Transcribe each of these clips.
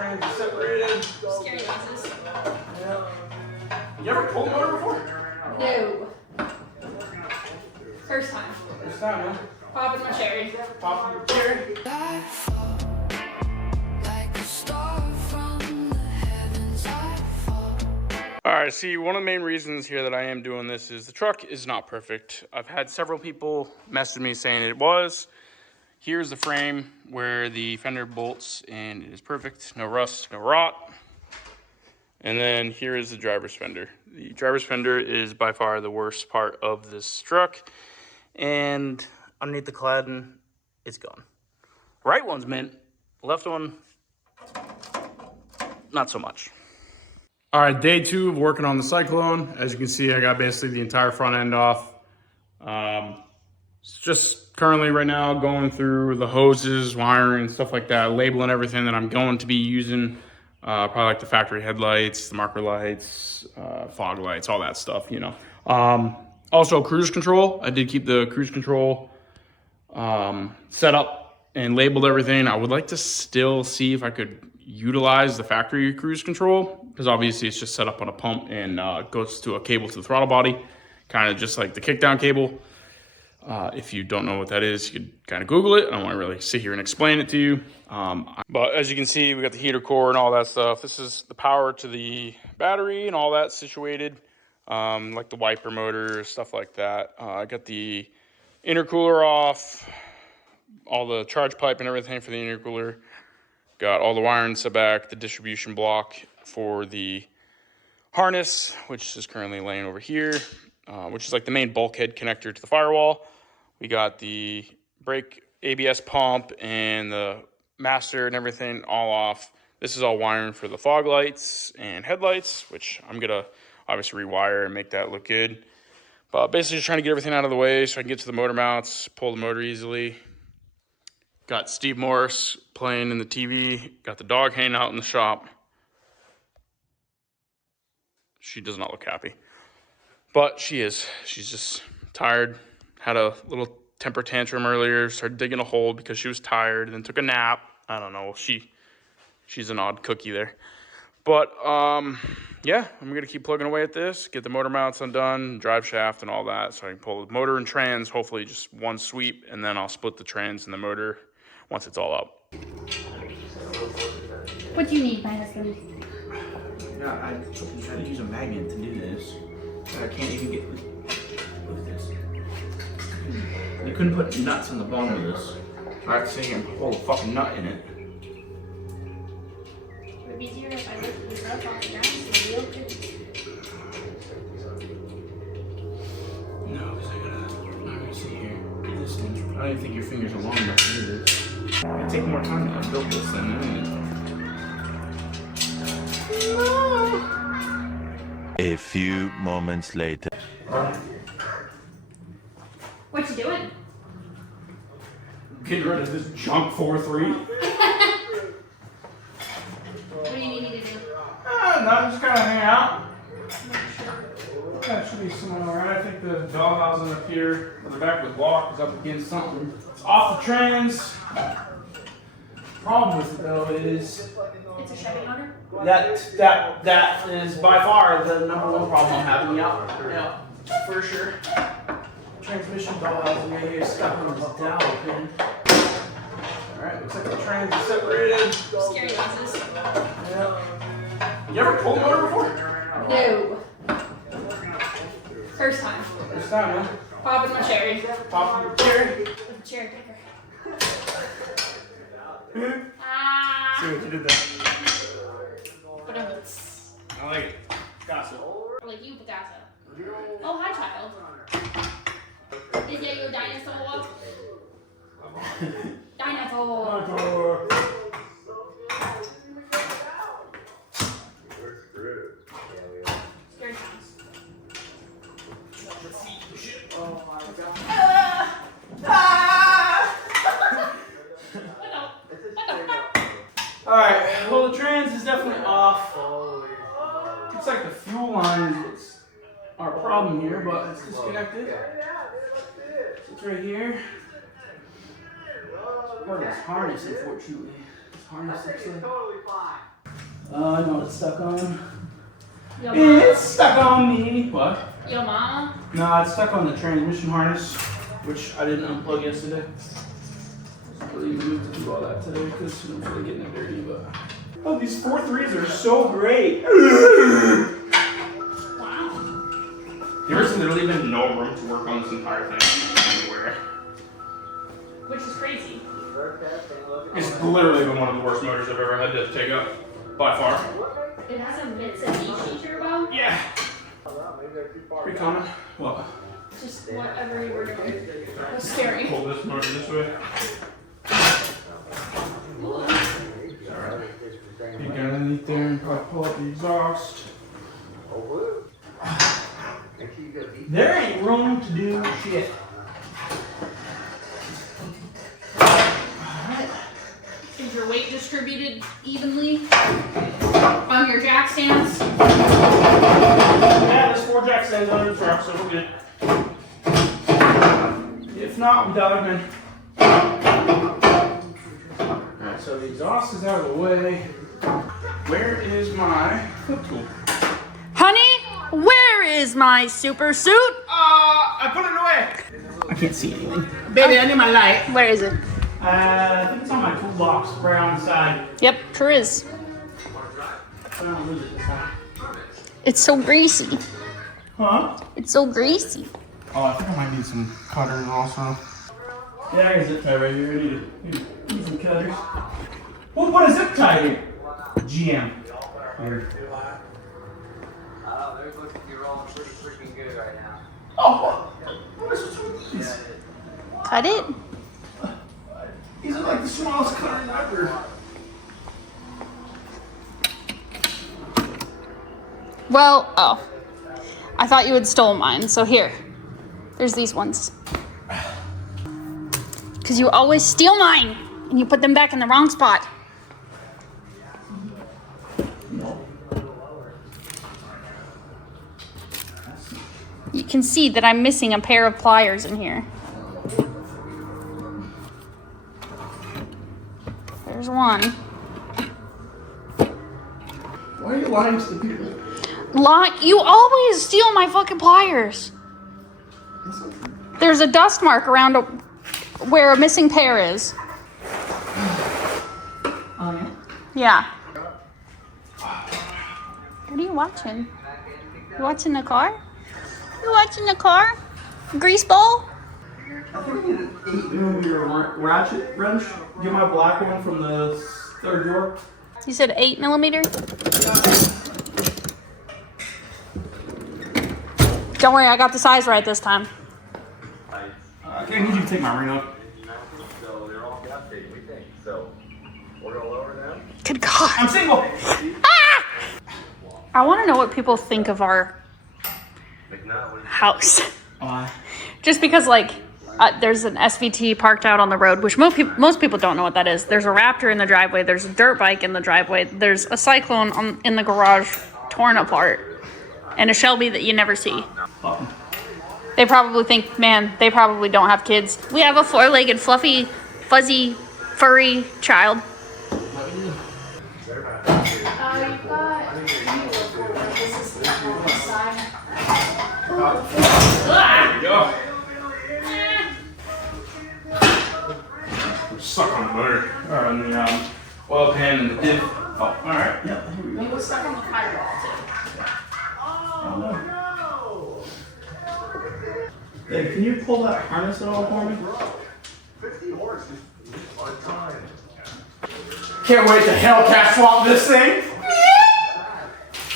trains are separated. Scary glasses. Yeah. You ever pulled a motor before? No. First time. First time, huh? Popping my cherry. Popping the cherry. Alright, see, one of the main reasons here that I am doing this is the truck is not perfect. I've had several people message me saying it was. Here's the frame where the fender bolts, and it is perfect. No rust, no rot. And then here is the driver's fender. The driver's fender is by far the worst part of this truck. And underneath the cladding, it's gone. Right one's mint, left one, not so much. All right, day 2 of working on the Syclone. As you can see, I got basically the entire front end off. Just currently right now going through the hoses, wiring, stuff like that, labeling everything that I'm going to be using. Probably like the factory headlights, the marker lights, fog lights, all that stuff, you know. Also cruise control. I did keep the cruise control set up and labeled everything. I would like to still see if I could utilize the factory cruise control, because obviously it's just set up on a pump and goes to a cable to the throttle body, kind of just like the kickdown cable. If you don't know what that is, you could kind of Google it. I don't want to really sit here and explain it to you. But as you can see, we got the heater core and all that stuff. This is the power to the battery and all that situated, like the wiper motor, stuff like that. I got the intercooler off, all the charge pipe and everything for the intercooler. Got all the wiring set back, the distribution block for the harness, which is currently laying over here, which is like the main bulkhead connector to the firewall. We got the brake ABS pump and the master and everything all off. This is all wiring for the fog lights and headlights, which I'm gonna obviously rewire and make that look good. But basically just trying to get everything out of the way so I can get to the motor mounts, pull the motor easily. Got Steve Morris playing in the TV. Got the dog hanging out in the shop. She does not look happy. But she is. She's just tired. Had a little temper tantrum earlier. Started digging a hole because she was tired. And then took a nap. I don't know. She's an odd cookie there. But, yeah. I'm going to keep plugging away at this. Get the motor mounts undone. Drive shaft and all that. So I can pull the motor and trans. Hopefully just one sweep. And then I'll split the trans and the motor once it's all out. What do you need, my husband? Yeah, I tried to use a magnet to do this. I can't even get. Look at this. You couldn't put nuts on the bottom of this. I have to sit here and pull a fucking nut in it. It would be easier if I lifted this up off the ground so the wheel could. No, because I'm not gonna sit here. This thing. I don't even think your fingers are long enough to do this. It'd take more time to build this thing, wouldn't it? A few moments later. What you doing? Getting rid of this junk 4.3. What do you need me to do? No, just kind of hang out. That should be somewhere alright. I think the doghouse up here, or the back of the block, is up against something. It's off the trans. Problem with it though is It's a Chevy motor? that is by far the #1 problem I'm having. Yeah, for sure. Transmission doghouse right here stuck on this dowel pin. Alright, looks like the trans are separated. Scary glasses. Yeah. You ever pulled a motor before? No. First time. First time, huh? Popping my cherry. Popping the cherry. With a cherry picker. See what you did there. But it's. I like it. Picasso. Like you, Picasso. Oh, hi, child. Is that your dinosaur? Dinosaur. Scary sounds. Oh my god. Alright, well the trans is definitely off. Looks like the fuel line is our problem here, but it's disconnected. So it's right here. Part of this harness, unfortunately. This harness looks like I know it's stuck on. Yo, mama. It's stuck on me. What? Yo, mama. No, it's stuck on the transmission harness, which I didn't unplug yesterday. I didn't really move to do all that today because I'm really getting it dirty, but. Oh, these 4.3s are so great. Wow. There's literally been no room to work on this entire thing anywhere. Which is crazy. It's literally been one of the worst motors I've ever had to take up, by far. It has a Mitsubishi turbo. Yeah. Pretty common. What? Just whatever you were doing. That's scary. Pull this motor this way. Ooh. You get underneath there and probably pull up the exhaust. There ain't room to do shit. Is your weight distributed evenly on your jack stands? Yeah, there's 4 jack stands under the truck, so we're good. If not, we dive in. Alright, so the exhaust is out of the way. Where is my flip tool? Honey, where is my super suit? I put it away. I can't see anything. Baby, I need my light. Where is it? I think it's on my toolbox, right on the side. Yep, sure is. I don't lose it this time. It's so greasy. Huh? It's so greasy. Oh, I think I might need some cutters also. Yeah, I got a zip tie right here. I need some cutters. Well, what is zip tie here? GM. Here. Theirs looks like you're rolling pretty freaking good right now. Oh, what is with these? Cut it? These are like the smallest cutters ever. Well, oh. I thought you had stolen mine, so here. There's these ones. Because you always steal mine, and you put them back in the wrong spot. You can see that I'm missing a pair of pliers in here. There's one. Why are you lying to the people? You always steal my fucking pliers. There's a dust mark around where a missing pair is. Oh, Yeah. What are you watching? You watching the car? You watching the car? Grease ball? I think I need an 8mm ratchet wrench. Get my black one from the third drawer. You said 8mm? Don't worry, I got the size right this time. I need you to take my ring off. So they're all gas station, we think. So we're gonna lower them. Good God. I'm single. Ah! I want to know what people think of our house. Why? Just because, like, there's an SVT parked out on the road, which most people don't know what that is. There's a Raptor in the driveway. There's a dirt bike in the driveway. There's a Syclone in the garage torn apart. And a Shelby that you never see. They probably think, man, they probably don't have kids. We have a 4-legged, fluffy, fuzzy, furry child. There we go. Stuck on the motor. Or on the oil pan and the diff. Oh, alright. Yeah, here we go. It was stuck on the firewall, too. Oh, no. Hey, can you pull that harness at all for me? 50 horses on time. Can't wait to Hellcat swap this thing.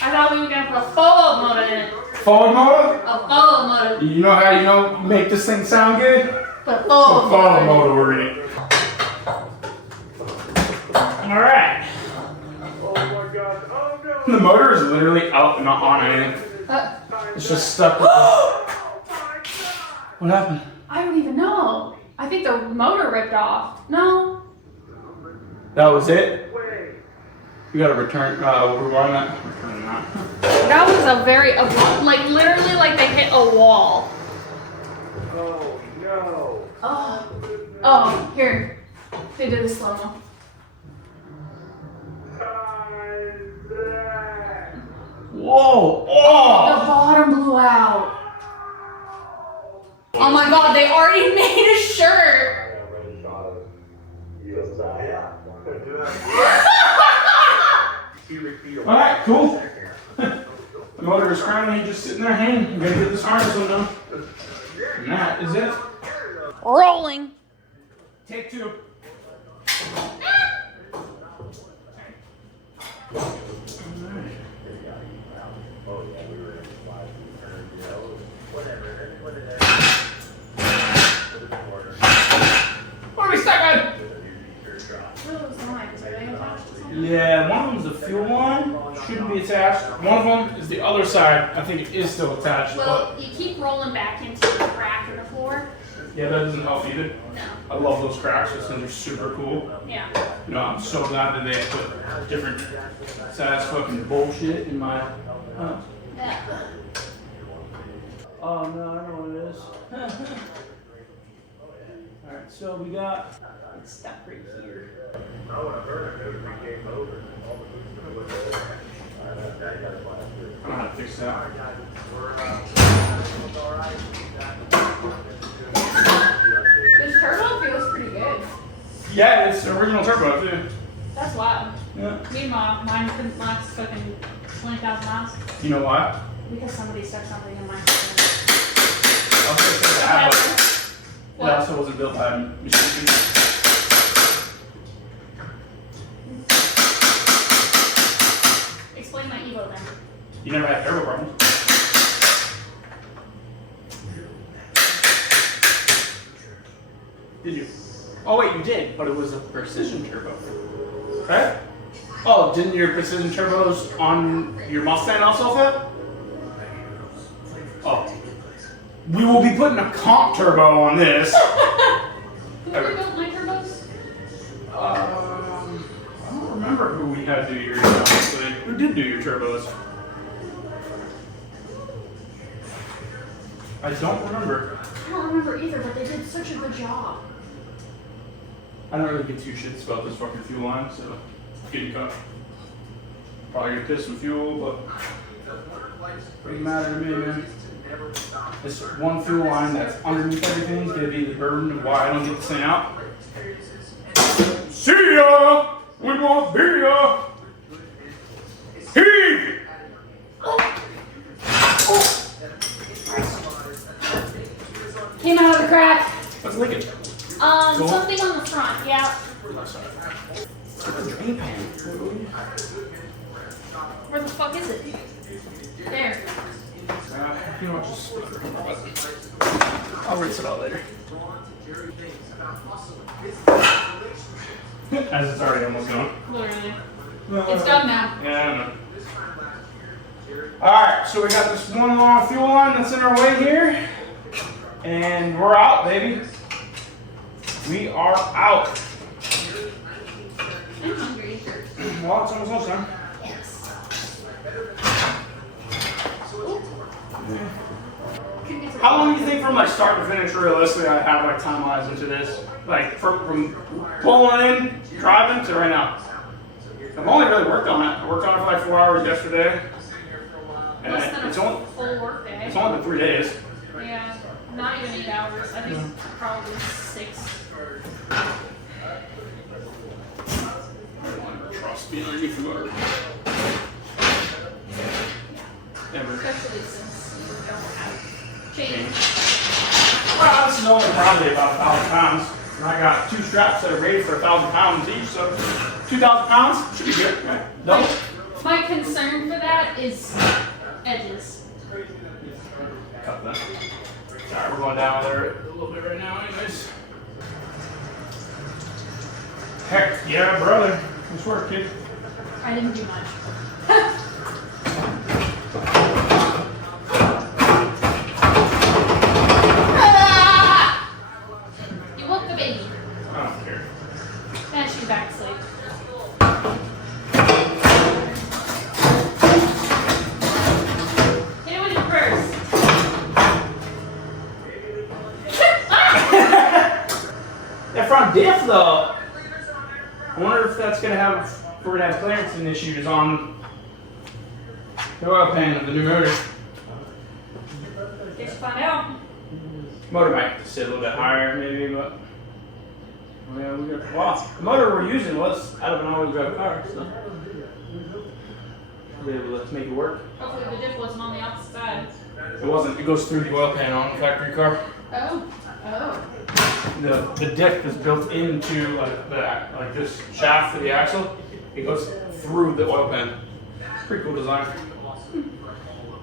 I thought we were going to put a forward motor in it. Forward motor? A forward motor. You know how make this thing sound good? Put a Put forward forward motor. motor in it. Alright. Oh my god. Oh no. The motor is literally out and not on anything. It's just stuck with the... What happened? I don't even know. I think the motor ripped off. No. That was it? You gotta return, rewind that. Return that. That was a very, like, literally like they hit a wall. Oh no. Oh, here. They did a slow-mo. Whoa! The Oh! bottom blew out. Oh my god, they already made a shirt. Alright, cool. The motor is crying, he's just sitting there hanging. I'm gonna get this harness undone. And that is it. Rolling. Take 2. What are we stuck on? Yeah, one of them's the fuel line. Shouldn't be attached. One of them is the other side. I think it is still attached. Well, you keep rolling back into the crack in the floor. Yeah, that doesn't help either. No. I love those cracks. Those things are super cool. Yeah. You know, I'm so glad that they put different size fucking bullshit in my. Yeah. Oh no, I know what it is. Alright, so we got. It's stuck right here. I don't know how to fix that. This turbo feels pretty good. Yeah, it's original turbo too. That's wild. Yeah. Meanwhile, mine couldn't last fucking 20,000 miles You know why? because somebody stuck something in my. I was gonna say that, but it also wasn't built by machine. Explain my Evo then. You never had turbo problems. Did you? Oh wait, you did, but it was a precision turbo, right? Oh, didn't your precision turbos on your Mustang also have? Oh, we will be putting a comp turbo on this. Who rebuilt my turbos? I don't remember who we had do yours. Honestly, who did do your turbos? I don't remember. I don't remember either, but they did such a good job. I don't really give two shits about this fucking fuel line, so it's getting cut. Probably gonna piss some fuel, but doesn't matter to me, man. This one fuel line that's underneath everything is gonna be the burden of why I don't get this thing out. See ya! We won't be ya! Heave! Came out of the crack. Let's lick it. Something on the front, yeah. Where the fuck is it? There. You know what, just I'll rinse it out later. As it's already almost gone. Literally. It's done now. Yeah, I know. Alright, so we got this one long fuel line that's in our way here. And we're out, baby. We are out. I'm hungry. Well, it's almost lunchtime. Yes. How long do you think from like start to finish realistically I have like time wise into this? Like from pulling in, driving to right now? I've only really worked on it. I worked on it for like 4 hours yesterday. And Less than it's a only, full work day. it's only been 3 days. Yeah. Not even 8 hours. I think probably 6. I don't ever trust being underneath the motor. Ever. Especially since you don't have change. Well, this is only probably about 1,000 pounds. And I got 2 straps that are rated for 1,000 pounds each, so 2,000 pounds should be good. Right? Double. My concern for that is edges. Cut that. Alright, we're going down there a little bit right now, anyways. Heck yeah, brother. Nice work, kid. I didn't do much. You woke the baby. I don't care. And she's back asleep. Hit it with your purse. That front diff, though. I wonder if that's gonna have, if we're gonna have clearance issues on The oil pan of the new motor. Guess find out. Motor might have to sit a little bit higher, maybe, but. Yeah, we got. Well, the motor we're using was out of an all-wheel drive car, so. We'll be able to make it work. Hopefully the diff wasn't on the opposite side. It wasn't. It goes through the oil pan on the factory car. Oh. The diff is built into like this shaft for the axle. It goes through the oil pan. Pretty cool design.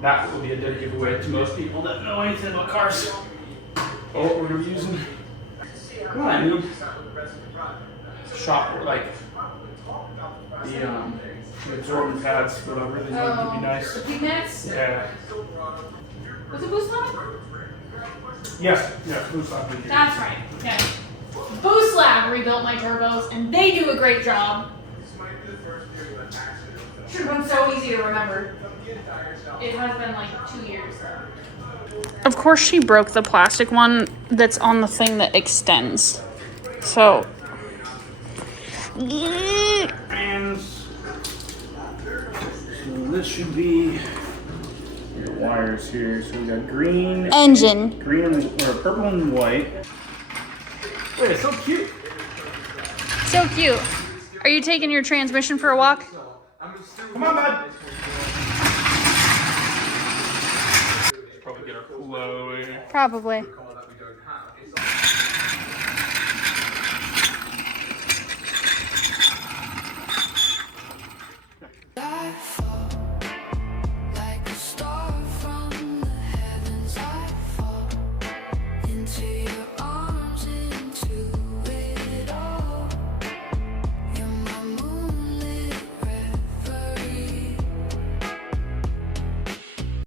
That will be a dead giveaway to most people that know anything about cars. Oh, what we're using. What I need. Shop like the absorbent pads, whatever. These would be nice. The P-Max? Yeah. Was it Boost Lab? Yes. Boost Lab. That's right. Okay. Boost Lab rebuilt my turbos, and they do a great job. Should have been so easy to remember. It has been like 2 years though. Of course, she broke the plastic one that's on the thing that extends. So. And so this should be the wires here. So we got green, Engine. or purple and white. Wait, it's so cute. So cute. Are you taking your transmission for a walk? Come on, bud. Probably get our cool out of the way. Probably.